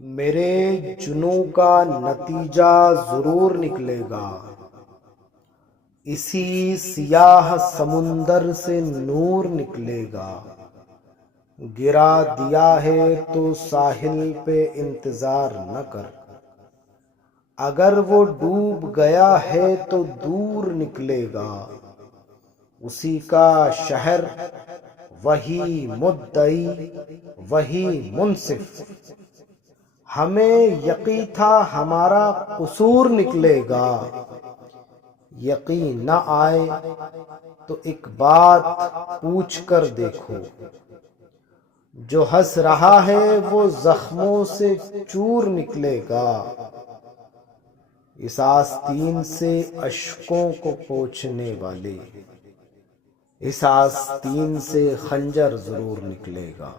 मेरे जुनूं का नतीजा जरूर निकलेगा। इसी सियाह समुंदर से नूर निकलेगा। गिरा दिया है तो साहिल पे इंतजार न कर। अगर वो डूब गया है तो दूर निकलेगा। उसी का शहर, वही मुद्दई, वही मुंसिफ। हमें यकीन था हमारा कसूर निकलेगा। यकीन न आए तो एक बात पूछ कर देखो। जो हंस रहा है वो जख्मों से चूर निकलेगा। इस आस्तीन से अश्कों को पोंछने वाले, इस आस्तीन से खंजर जरूर निकलेगा।